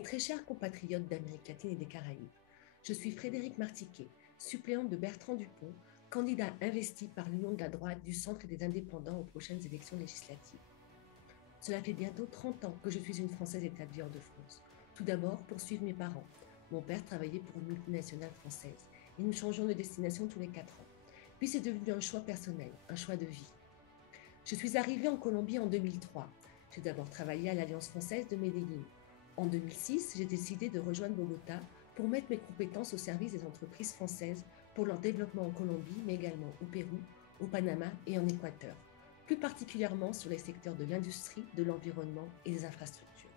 Mes très chers compatriotes d'Amérique latine et des Caraïbes, je suis Frédérique Martiquet, suppléante de Bertrand Dupont, candidat investi par l'Union de la droite du Centre et des Indépendants aux prochaines élections législatives. Cela fait bientôt 30 ans que je suis une Française établie hors de France. Tout d'abord pour suivre mes parents. Mon père travaillait pour une multinationale française et nous changeons de destination tous les 4 ans. Puis c'est devenu un choix personnel, un choix de vie. Je suis arrivée en Colombie en 2003. J'ai d'abord travaillé à l'Alliance française de Medellín. En 2006, j'ai décidé de rejoindre Bogota pour mettre mes compétences au service des entreprises françaises pour leur développement en Colombie, mais également au Pérou, au Panama et en Équateur, plus particulièrement sur les secteurs de l'industrie, de l'environnement et des infrastructures.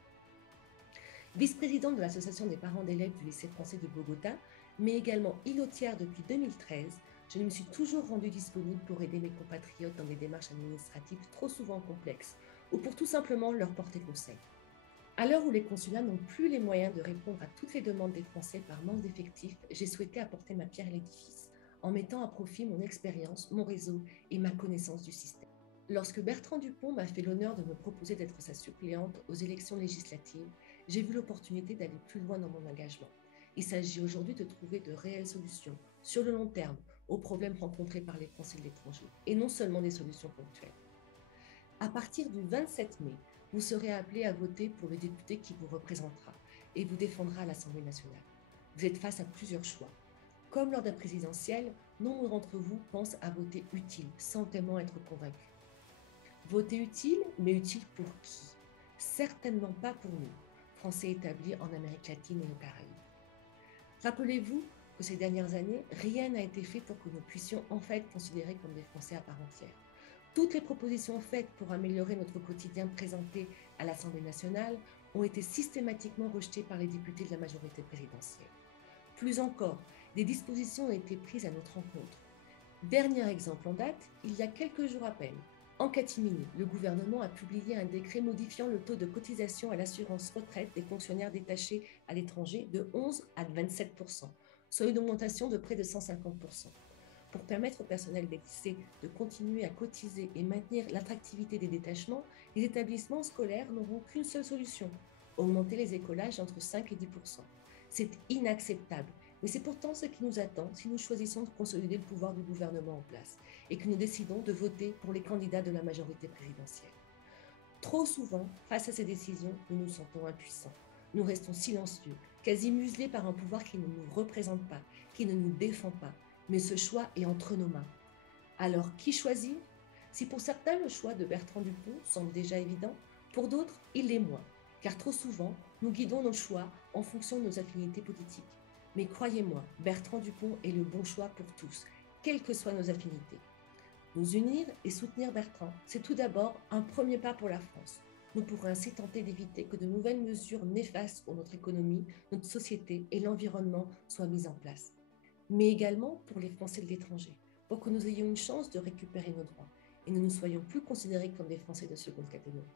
Vice-présidente de l'Association des parents d'élèves du lycée français de Bogota, mais également îlotière depuis 2013, je me suis toujours rendue disponible pour aider mes compatriotes dans des démarches administratives trop souvent complexes ou pour tout simplement leur porter conseil. À l'heure où les consulats n'ont plus les moyens de répondre à toutes les demandes des Français par manque d'effectifs, j'ai souhaité apporter ma pierre à l'édifice en mettant à profit mon expérience, mon réseau et ma connaissance du système. Lorsque Bertrand Dupont m'a fait l'honneur de me proposer d'être sa suppléante aux élections législatives, j'ai vu l'opportunité d'aller plus loin dans mon engagement. Il s'agit aujourd'hui de trouver de réelles solutions sur le long terme aux problèmes rencontrés par les Français de l'étranger et non seulement des solutions ponctuelles. À partir du 27 mai, vous serez appelé à voter pour le député qui vous représentera et vous défendra à l'Assemblée nationale. Vous êtes face à plusieurs choix. Comme lors d'un présidentiel, nombre d'entre vous pensent à voter utile sans tellement être convaincus. Voter utile, mais utile pour qui? Certainement pas pour nous, Français établis en Amérique latine et aux Caraïbes. Rappelez-vous que ces dernières années, rien n'a été fait pour que nous puissions enfin être considérés comme des Français à part entière. Toutes les propositions faites pour améliorer notre quotidien présentées à l'Assemblée nationale ont été systématiquement rejetées par les députés de la majorité présidentielle. Plus encore, des dispositions ont été prises à notre encontre. Dernier exemple en date, il y a quelques jours à peine, en catimini, le gouvernement a publié un décret modifiant le taux de cotisation à l'assurance retraite des fonctionnaires détachés à l'étranger de 11 à 27%, soit une augmentation de près de 150%. Pour permettre au personnel des lycées de continuer à cotiser et maintenir l'attractivité des détachements, les établissements scolaires n'auront qu'une seule solution, augmenter les écolages entre 5 et 10%. C'est inacceptable, mais c'est pourtant ce qui nous attend si nous choisissons de consolider le pouvoir du gouvernement en place et que nous décidons de voter pour les candidats de la majorité présidentielle. Trop souvent, face à ces décisions, nous nous sentons impuissants. Nous restons silencieux, quasi muselés par un pouvoir qui ne nous représente pas, qui ne nous défend pas, mais ce choix est entre nos mains. Alors, qui choisir? Si pour certains, le choix de Bertrand Dupont semble déjà évident, pour d'autres, il l'est moins, car trop souvent, nous guidons nos choix en fonction de nos affinités politiques. Mais croyez-moi, Bertrand Dupont est le bon choix pour tous, quelles que soient nos affinités. Nous unir et soutenir Bertrand, c'est tout d'abord un premier pas pour la France. Nous pourrons ainsi tenter d'éviter que de nouvelles mesures néfastes pour notre économie, notre société et l'environnement soient mises en place. Mais également pour les Français de l'étranger, pour que nous ayons une chance de récupérer nos droits et ne nous soyons plus considérés comme des Français de seconde catégorie.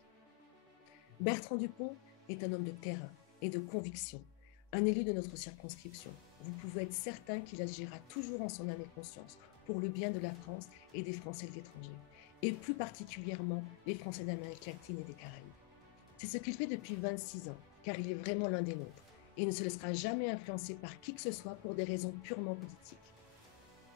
Bertrand Dupont est un homme de terrain et de conviction, un élu de notre circonscription. Vous pouvez être certain qu'il agira toujours en son âme et conscience pour le bien de la France et des Français de l'étranger, et plus particulièrement les Français d'Amérique latine et des Caraïbes. C'est ce qu'il fait depuis 26 ans, car il est vraiment l'un des nôtres, et ne se laissera jamais influencer par qui que ce soit pour des raisons purement politiques.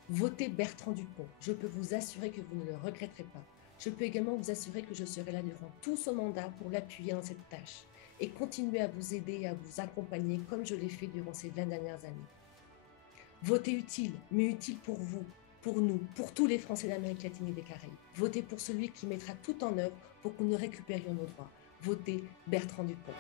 Votez Bertrand Dupont, je peux vous assurer que vous ne le regretterez pas. Je peux également vous assurer que je serai là durant tout son mandat pour l'appuyer dans cette tâche et continuer à vous aider et à vous accompagner comme je l'ai fait durant ces 20 dernières années. Votez utile, mais utile pour vous, pour nous, pour tous les Français d'Amérique latine et des Caraïbes. Votez pour celui qui mettra tout en œuvre pour que nous récupérions nos droits. Votez Bertrand Dupont.